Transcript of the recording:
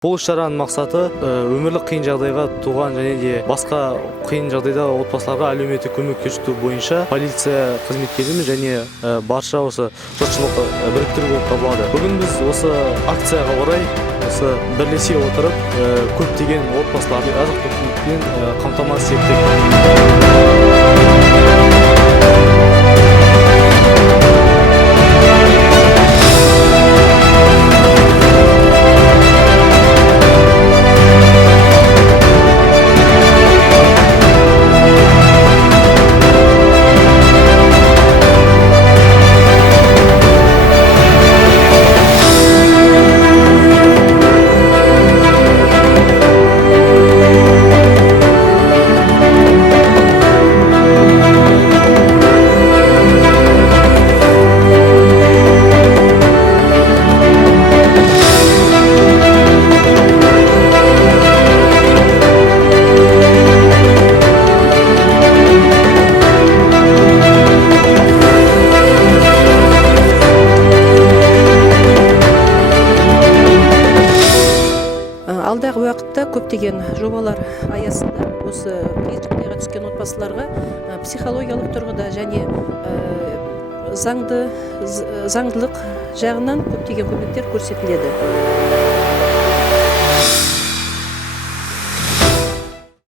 Бұл шараның мақсаты өмірлік қиын жағдайға туған және де басқа қиын жағдайда отбасыларға әлеуметтік көмек көрсету бойынша полиция қызметкерлерімен және барша осы жұртшылықты біріктіру болып табылады. Бүгін біз осы акцияға орай осы бірлесе отырып көптеген отбасыларды азық-түлікпен қамтамасыз еттік. Алдағы уақытта көптеген жобалар аясында осы қиын жағдайға түскен отбасыларға психологиялық тұрғыда және заңдылық жағынан көптеген көмектер көрсетіледі.